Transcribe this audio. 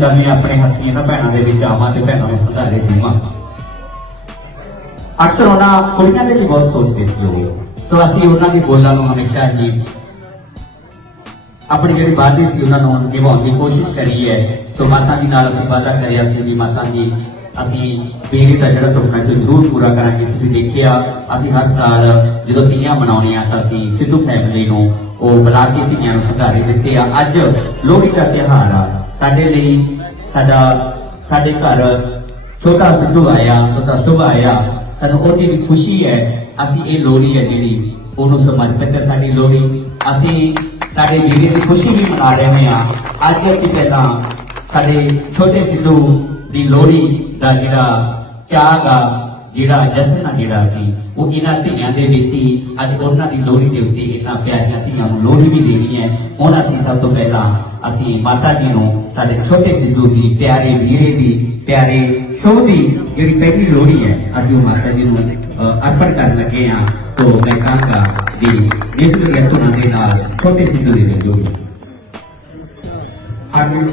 ਤਾਂ ਆਪਣੇ ਹੱਥੀਂ ਇਹਨਾਂ ਭੈਣਾਂ ਦੇ ਵਿੱਚ ਆਵਾਂ ਤੇ ਭੈਣਾਂ ਨੂੰ ਸੰਧਾਰੇ ਦੇਵਾਂ ਅਕਸਰ ਉਹਨਾਂ ਕੁੜੀਆਂ ਦੇ ਲਈ ਬਹੁਤ ਸੋਚਦੇ ਸੀ ਉਹ। ਸੋ ਅਸੀਂ ਉਹਨਾਂ ਦੀ ਬੋਲਾਂ ਨੂੰ ਹਮੇਸ਼ਾ ਹੀ ਆਪਣੀ ਜਿਹੜੀ ਵਾਅਦੇ ਸੀ ਉਹਨਾਂ ਨੂੰ ਨਿਭਾਉਣ ਦੀ ਕੋਸ਼ਿਸ਼ ਕਰੀ ਹੈ। ਸੋ ਮਾਤਾ ਜੀ ਨਾਲ ਅਸੀਂ ਵਾਅਦਾ ਕਰਿਆ ਸੀ ਵੀ ਮਾਤਾ ਜੀ, ਅਸੀਂ ਬੇਰੀ ਦਾ ਜਿਹੜਾ ਸੁਪਨਾ ਸੀ ਉਹ ਜ਼ਰੂਰ ਪੂਰਾ ਕਰਾਂਗੇ। ਤੁਸੀਂ ਦੇਖਿਆ, ਅਸੀਂ ਹਰ ਸਾਲ ਜਦੋਂ ਤੀਆਂ ਮਨਾਉਣੀਆਂ ਤਾਂ ਅਸੀਂ ਸਿੱਧੂ ਫੈਮਿਲੀ ਨੂੰ ਉਹ ਬੁਲਾ ਕੇ ਧੀਆਂ ਨੂੰ ਸੰਧਾਰੇ ਦਿੱਤੇ ਆ। ਅੱਜ ਲੋਹੜੀ ਦਾ ਤਿਉਹਾਰ ਆ। ਸਾਡੇ ਲਈ ਸਾਡਾ, ਸਾਡੇ ਘਰ ਛੋਟਾ ਸਿੱਧੂ ਆਇਆ, ਛੋਟਾ ਸ਼ੁਭ ਆਇਆ, ਸਾਨੂੰ ਉਹਦੀ ਵੀ ਖੁਸ਼ੀ ਹੈ, ਅਸੀਂ ਇਹ ਲੋਹੜੀ ਹੈ ਜਿਹੜੀ, ਉਹਨੂੰ ਸਮਰਪਿਤ ਹੈ ਸਾਡੀ ਲੋਹੜੀ। ਅਸੀਂ ਸਾਡੇ ਵੀਰੇ ਦੀ ਖੁਸ਼ੀ ਵੀ ਮਨਾ ਰਹੇ ਹਾਂ। ਅੱਜ ਅਸੀਂ ਪਹਿਲਾਂ ਸਾਡੇ ਛੋਟੇ ਸਿੱਧੂ ਦੀ ਲੋਹੜੀ ਦਾ ਜਿਹੜਾ ਚਾਹ ਦਾ ਜਿਹੜਾ ਜਸ਼ਨ ਆ ਜਿਹੜਾ ਸੀ, ਉਹ ਇਹਨਾਂ ਧੀਆਂ ਦੇ ਵਿੱਚ ਹੀ, ਅੱਜ ਉਹਨਾਂ ਦੀ ਲੋਹੜੀ ਦੇ ਉੱਤੇ ਇਹਨਾਂ ਪਿਆਰੀਆਂ ਧੀਆਂ ਨੂੰ ਲੋਹੜੀ ਵੀ ਦੇਣੀ ਹੈ। ਹੁਣ ਅਸੀਂ ਸਭ ਤੋਂ ਪਹਿਲਾਂ ਅਸੀਂ ਮਾਤਾ ਜੀ ਨੂੰ, ਸਾਡੇ ਛੋਟੇ ਸਿੱਧੂ ਦੀ, ਪਿਆਰੇ ਵੀਰੇ ਦੀ, ਪਿਆਰੇ ਸ਼ੋਹ ਦੀ ਜਿਹੜੀ ਪਹਿਲੀ ਲੋਹੜੀ ਹੈ, ਅਸੀਂ ਉਹ ਮਾਤਾ ਜੀ ਨੂੰ ਅਰਪਣ ਕਰਨ ਲੱਗੇ ਹਾਂ। ਸੋ ਮੈਂ ਕਹਾਂਗਾ ਵੀ ਨਿਤ ਰਚਨਾ ਦੇ ਨਾਲ ਛੋਟੇ ਸਿੱਧੂ ਦੇ ਲੋਹੜੀ ਹਾਂਜੀ।